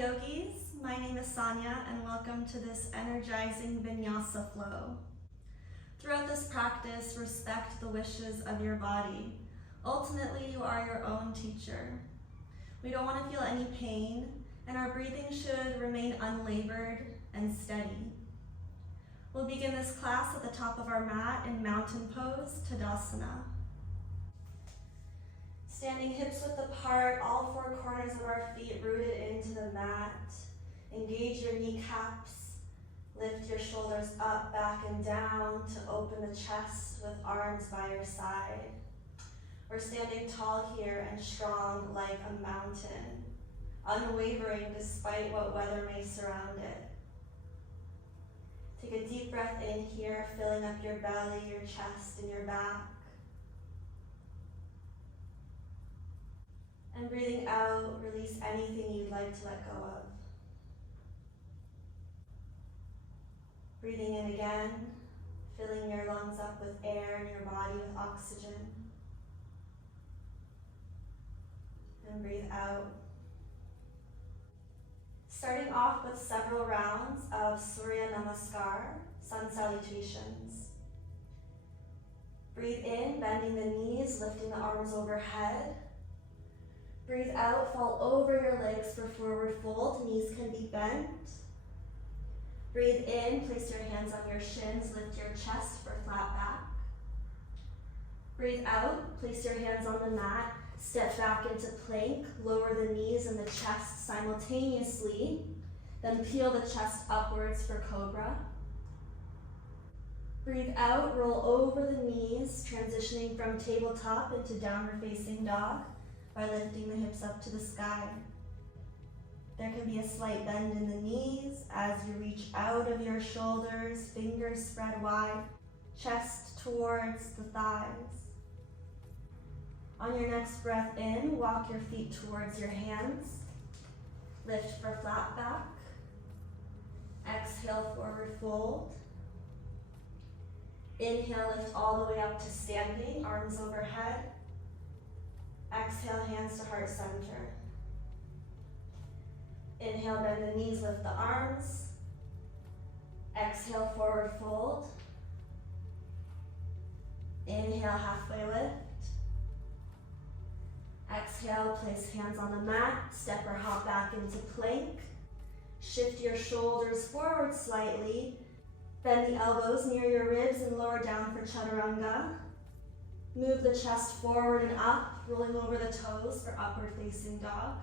yogis, my name is Sonia and welcome to this Energizing Vinyasa flow. Throughout this practice, respect the wishes of your body. Ultimately, you are your own teacher. We don't want to feel any pain, and our breathing should remain unlabored and steady. We'll begin this class at the top of our mat in mountain pose, Tadasana. Standing hips width apart, all four corners of our feet rooted into the mat. Engage your kneecaps. Lift your shoulders up, back, and down to open the chest with arms by your side. We're standing tall here and strong like a mountain, unwavering despite what weather may surround it. Take a deep breath in here, filling up your belly, your chest, and your back. And breathing out, release anything you'd like to let go of. Breathing in again, filling your lungs up with air and your body with oxygen. And breathe out. Starting off with several rounds of Surya Namaskar, sun salutations. Breathe in, bending the knees, lifting the arms overhead. Breathe out, fall over your legs for forward fold, knees can be bent. Breathe in, place your hands on your shins, lift your chest for flat back. Breathe out, place your hands on the mat, step back into plank, lower the knees and the chest simultaneously, then peel the chest upwards for cobra. Breathe out, roll over the knees, transitioning from tabletop into downward facing dog by lifting the hips up to the sky. There can be a slight bend in the knees as you reach out of your shoulders, fingers spread wide, chest towards the thighs. On your next breath in, walk your feet towards your hands. Lift for flat back. Exhale, forward fold. Inhale, lift all the way up to standing, arms overhead. Exhale, hands to heart center. Inhale, bend the knees, lift the arms. Exhale, forward fold. Inhale, halfway lift. Exhale, place hands on the mat, step or hop back into plank. Shift your shoulders forward slightly. Bend the elbows near your ribs and lower down for chaturanga. Move the chest forward and up, rolling over the toes for upward facing dog.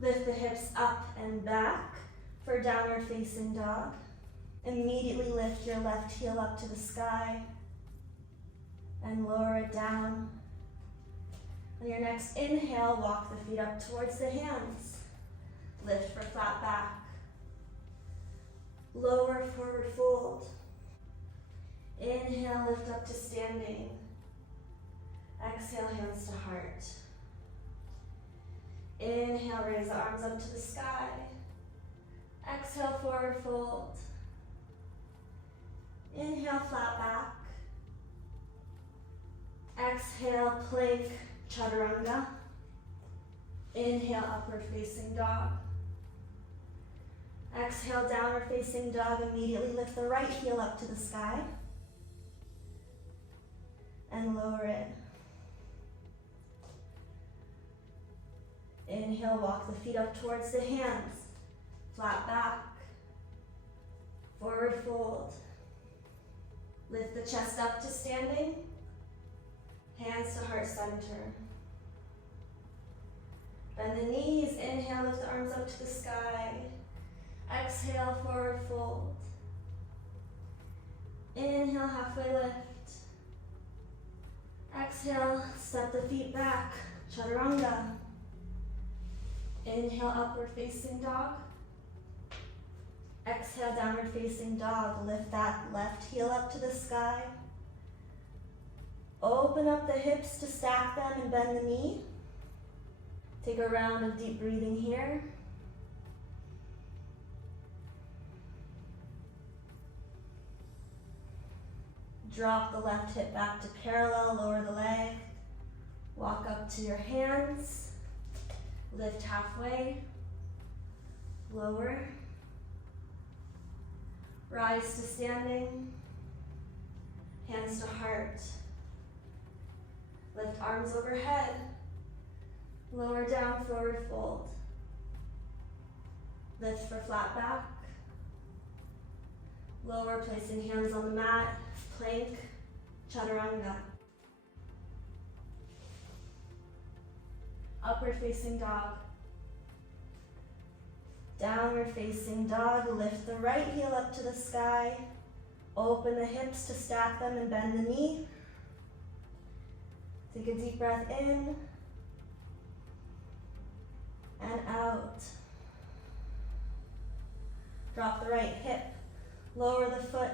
Lift the hips up and back for downward facing dog. Immediately lift your left heel up to the sky and lower it down. On your next inhale, walk the feet up towards the hands. Lift for flat back. Lower, forward fold. Inhale, lift up to standing. Exhale, hands to heart. Inhale, raise the arms up to the sky. Exhale, forward fold. Inhale, flat back. Exhale, plank, chaturanga. Inhale, upward facing dog. Exhale, downward facing dog. Immediately lift the right heel up to the sky and lower it. Inhale, walk the feet up towards the hands. Flat back. Forward fold. Lift the chest up to standing. Hands to heart center. Bend the knees. Inhale, lift the arms up to the sky. Exhale, forward fold. Inhale, halfway lift. Exhale, step the feet back, chaturanga. Inhale, upward facing dog. Exhale, downward facing dog. Lift that left heel up to the sky. Open up the hips to stack them and bend the knee. Take a round of deep breathing here. Drop the left hip back to parallel, lower the leg. Walk up to your hands. Lift halfway. lower. Rise to standing, hands to heart. Lift arms overhead, lower down, forward fold. Lift for flat back. Lower, placing hands on the mat, plank, chaturanga. Upward facing dog. Downward facing dog, lift the right heel up to the sky. Open the hips to stack them and bend the knee. Take a deep breath in and out. Drop the right hip, lower the foot,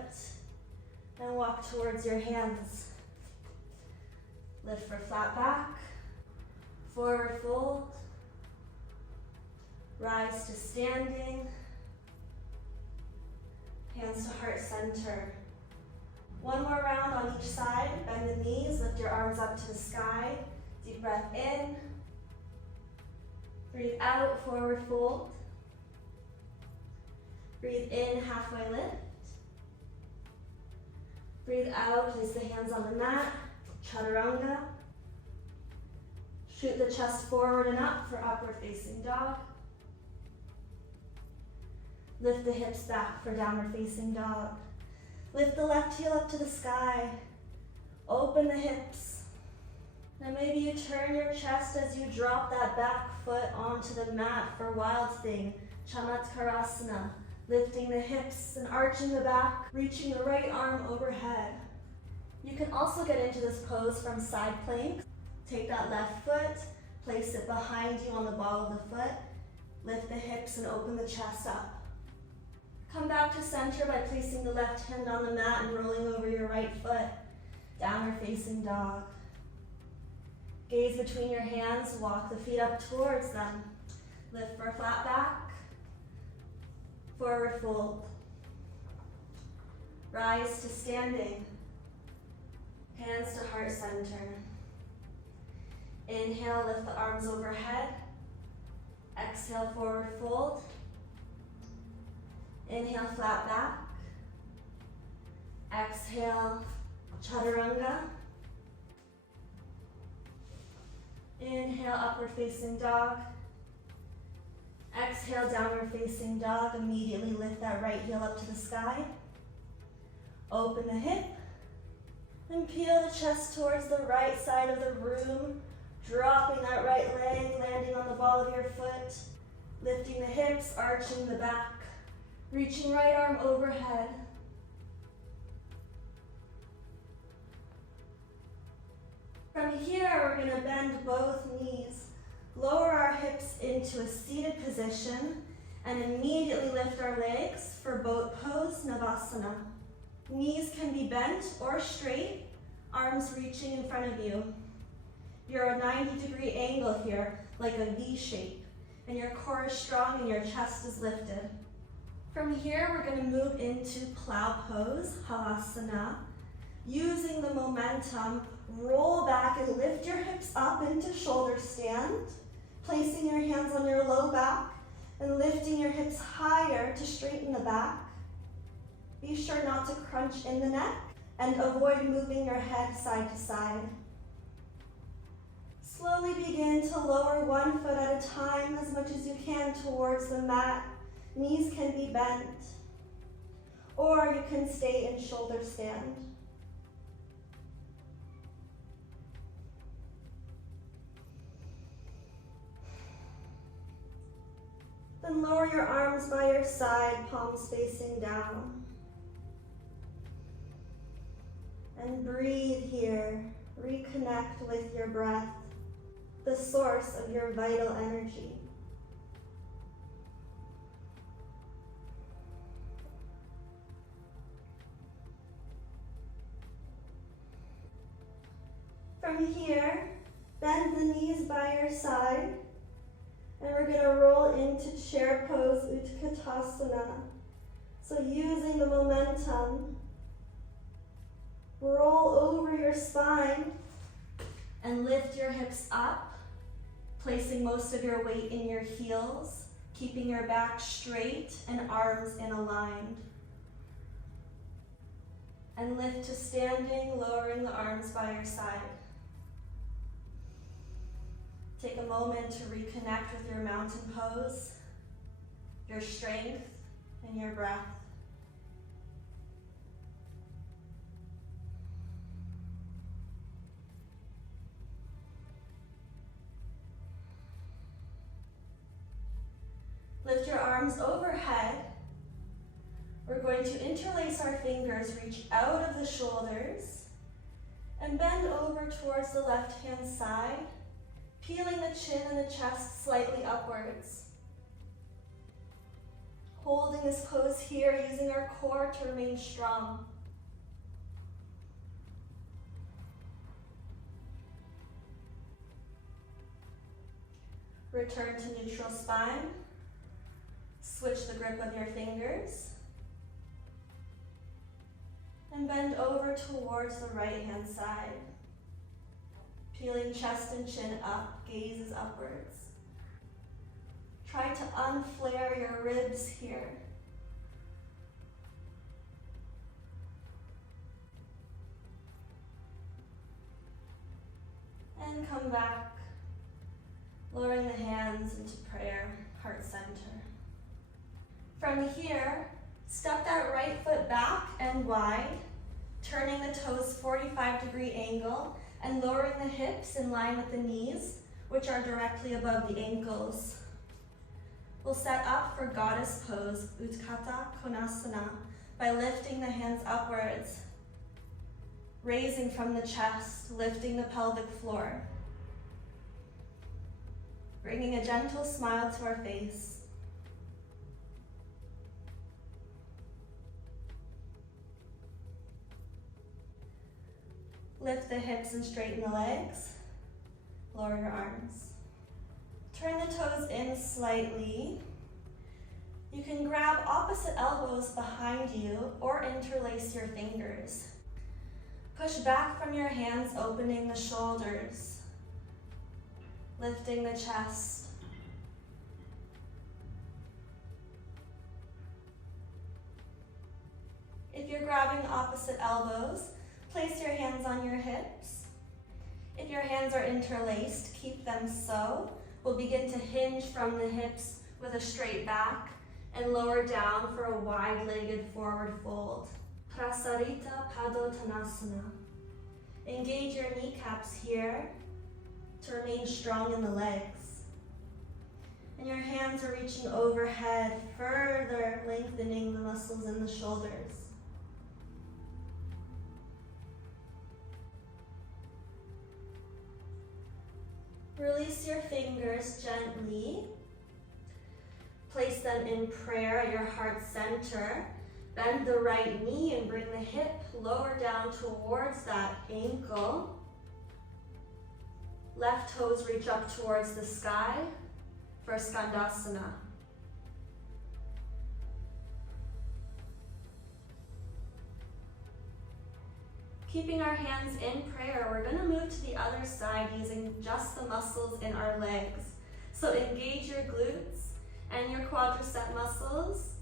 and walk towards your hands. Lift for flat back, forward fold, rise to standing, hands to heart center. One more round on each side, bend the knees, lift your arms up to the sky, deep breath in, breathe out, forward fold, breathe in, halfway lift, breathe out, place the hands on the mat, chaturanga, shoot the chest forward and up for upward facing dog, lift the hips back for downward facing dog. Lift the left heel up to the sky. Open the hips. Now maybe you turn your chest as you drop that back foot onto the mat for Wild Thing, Chamatkarasana. Lifting the hips and arching the back, reaching the right arm overhead. You can also get into this pose from side plank. Take that left foot, place it behind you on the ball of the foot. Lift the hips and open the chest up. Come back to center by placing the left hand on the mat and rolling over your right foot. Downward facing dog. Gaze between your hands, walk the feet up towards them. Lift for flat back. Forward fold. Rise to standing. Hands to heart center. Inhale, lift the arms overhead. Exhale, forward fold. Inhale, flat back. Exhale, chaturanga. Inhale, upward facing dog. Exhale, downward facing dog. Immediately lift that right heel up to the sky. Open the hip. And peel the chest towards the right side of the room. Dropping that right leg, landing on the ball of your foot. Lifting the hips, arching the back. Reaching right arm overhead. From here, we're going to bend both knees. Lower our hips into a seated position and immediately lift our legs for boat pose, Navasana. Knees can be bent or straight, arms reaching in front of you. You're a 90-degree angle here, like a V shape, and your core is strong and your chest is lifted. From here, we're going to move into plow pose, Halasana. Using the momentum, roll back and lift your hips up into shoulder stand, placing your hands on your low back and lifting your hips higher to straighten the back. Be sure not to crunch in the neck and avoid moving your head side to side. Slowly begin to lower one foot at a time as much as you can towards the mat. Knees can be bent, or you can stay in shoulder stand. Then lower your arms by your side, palms facing down. And breathe here. Reconnect with your breath, the source of your vital energy. From here, bend the knees by your side, and we're going to roll into chair pose, Utkatasana. So using the momentum, roll over your spine and lift your hips up, placing most of your weight in your heels. keeping your back straight and arms in aligned. And lift to standing, lowering the arms by your side. Take a moment to reconnect with your mountain pose, your strength, and your breath. Lift your arms overhead. We're going to interlace our fingers, reach out of the shoulders, and bend over towards the left-hand side, peeling the chin and the chest slightly upwards. Holding this pose here, using our core to remain strong. Return to neutral spine. Switch the grip of your fingers. And bend over towards the right-hand side. Peeling chest and chin up, gazes upwards. Try to unflare your ribs here. And come back, lowering the hands into prayer, heart center. From here, step that right foot back and wide, turning the toes 45-degree angle and lowering the hips in line with the knees, which are directly above the ankles. We'll set up for goddess pose, Utthata Konasana, by lifting the hands upwards, raising from the chest, lifting the pelvic floor, bringing a gentle smile to our face. Lift the hips and straighten the legs. Lower your arms. Turn the toes in slightly. You can grab opposite elbows behind you or interlace your fingers. Push back from your hands, opening the shoulders. Lifting the chest. If you're grabbing opposite elbows, place your hands on your hips. If your hands are interlaced, keep them so. We'll begin to hinge from the hips with a straight back and lower down for a wide-legged forward fold. Prasarita Padottanasana. Engage your kneecaps here to remain strong in the legs. And your hands are reaching overhead, further lengthening the muscles in the shoulders. Release your fingers gently. Place them in prayer at your heart center. Bend the right knee and bring the hip lower down towards that ankle. Left toes reach up towards the sky for Skandasana. Keeping our hands in prayer, we're going to move to the other side using just the muscles in our legs. So engage your glutes and your quadricep muscles.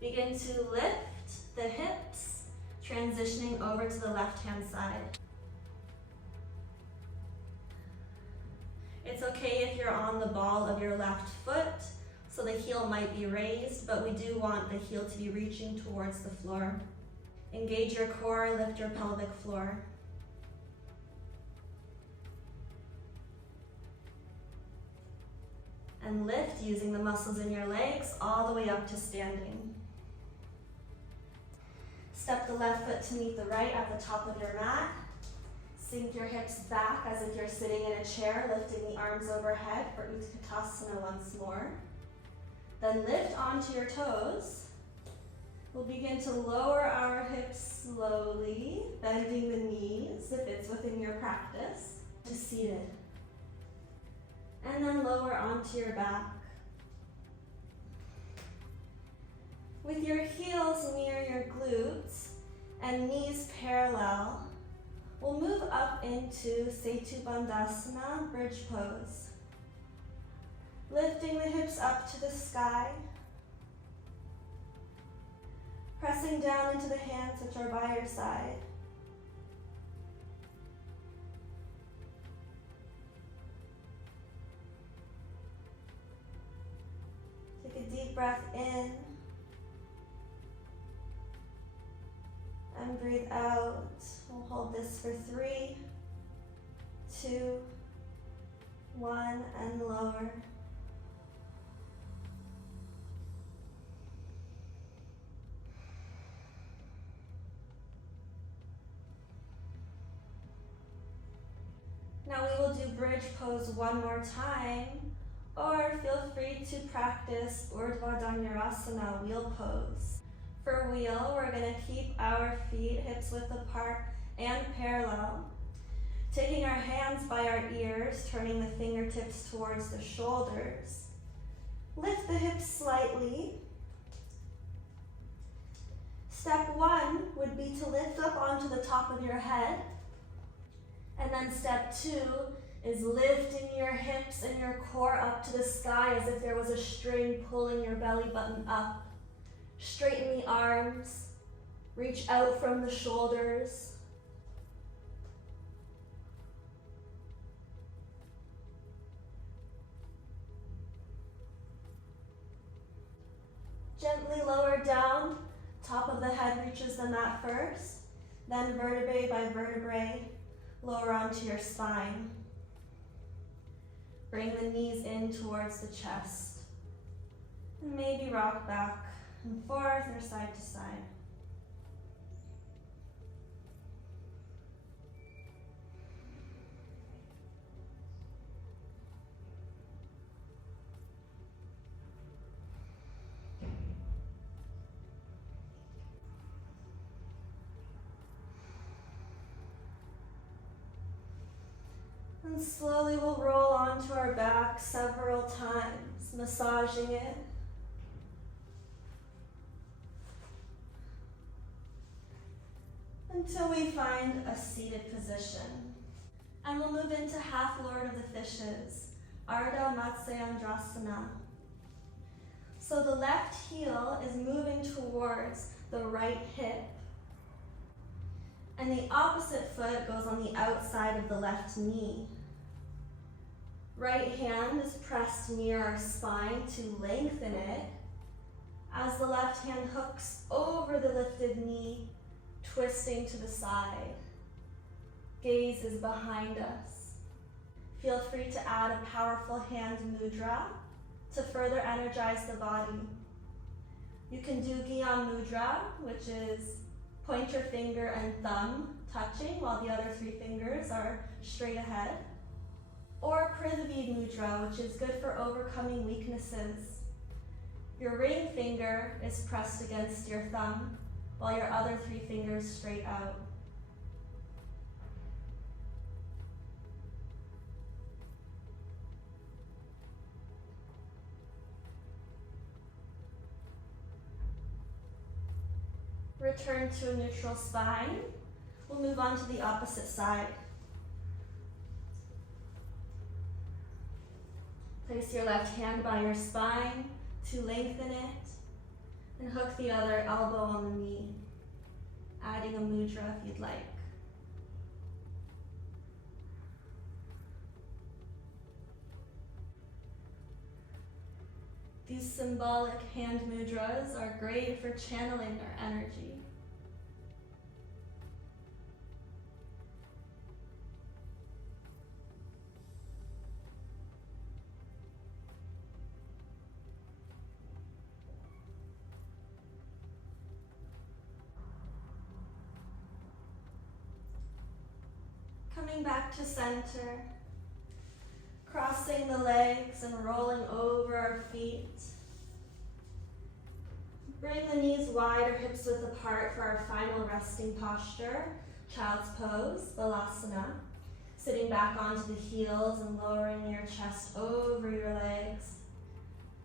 Begin to lift the hips, transitioning over to the left-hand side. It's okay if you're on the ball of your left foot, so the heel might be raised, but we do want the heel to be reaching towards the floor. Engage your core, lift your pelvic floor. And lift using the muscles in your legs all the way up to standing. Step the left foot to meet the right at the top of your mat. Sink your hips back as if you're sitting in a chair, lifting the arms overhead for Utkatasana once more. Then lift onto your toes. We'll begin to lower our hips slowly, bending the knees if it's within your practice, to seated. And then lower onto your back. With your heels near your glutes and knees parallel, we'll move up into Setu Bandhasana, bridge pose. Lifting the hips up to the sky. Pressing down into the hands which are by your side. Take a deep breath in. And breathe out. We'll hold this for 3, 2, 1, and lower. Now we will do bridge pose one more time, or feel free to practice Urdhva Dhanurasana, wheel pose. For wheel, we're going to keep our feet hips width apart and parallel. Taking our hands by our ears, turning the fingertips towards the shoulders. Lift the hips slightly. Step 1 would be to lift up onto the top of your head. And then step 2 is lifting your hips and your core up to the sky as if there was a string pulling your belly button up. Straighten the arms, reach out from the shoulders. Gently lower down, top of the head reaches the mat first, then vertebrae by vertebrae, lower onto your spine. Bring the knees in towards the chest. And maybe rock back and forth or side to side. And slowly we'll roll onto our back several times, massaging it. Until we find a seated position. And we'll move into half Lord of the Fishes, Ardha Matsyendrasana. So the left heel is moving towards the right hip. And the opposite foot goes on the outside of the left knee. Right hand is pressed near our spine to lengthen it, as the left hand hooks over the lifted knee, twisting to the side. Gaze is behind us. Feel free to add a powerful hand mudra to further energize the body. You can do Gyan Mudra, which is pointer finger and thumb touching while the other 3 fingers are straight ahead. Or Prithvi Mudra, which is good for overcoming weaknesses. Your ring finger is pressed against your thumb while your other 3 fingers straight out. Return to a neutral spine. We'll move on to the opposite side. Place your left hand by your spine to lengthen it, and hook the other elbow on the knee, adding a mudra if you'd like. These symbolic hand mudras are great for channeling our energy. Coming back to center, crossing the legs and rolling over our feet. Bring the knees wide or hips width apart for our final resting posture, child's pose, balasana. Sitting back onto the heels and lowering your chest over your legs.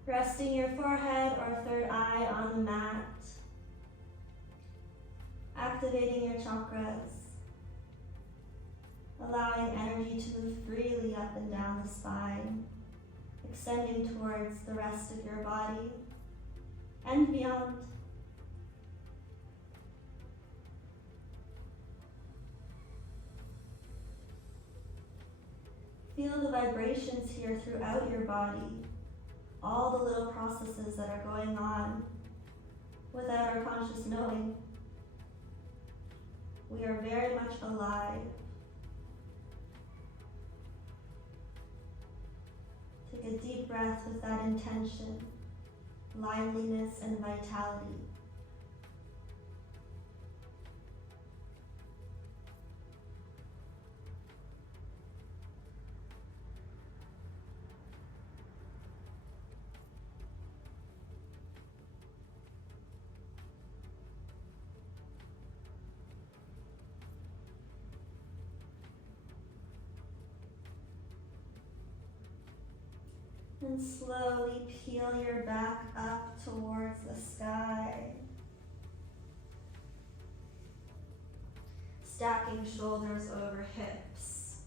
Resting your forehead or third eye on the mat. Activating your chakras. Allowing energy to move freely up and down the spine, extending towards the rest of your body and beyond. Feel the vibrations here throughout your body, all the little processes that are going on without our conscious knowing. We are very much alive. Take a deep breath with that intention, liveliness and vitality. And slowly peel your back up towards the sky. Stacking shoulders over hips.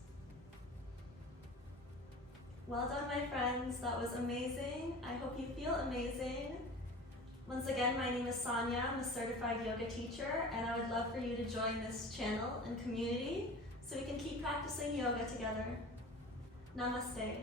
Well done, my friends. That was amazing. I hope you feel amazing. Once again, my name is Sonia. I'm a certified yoga teacher, and I would love for you to join this channel and community so we can keep practicing yoga together. Namaste.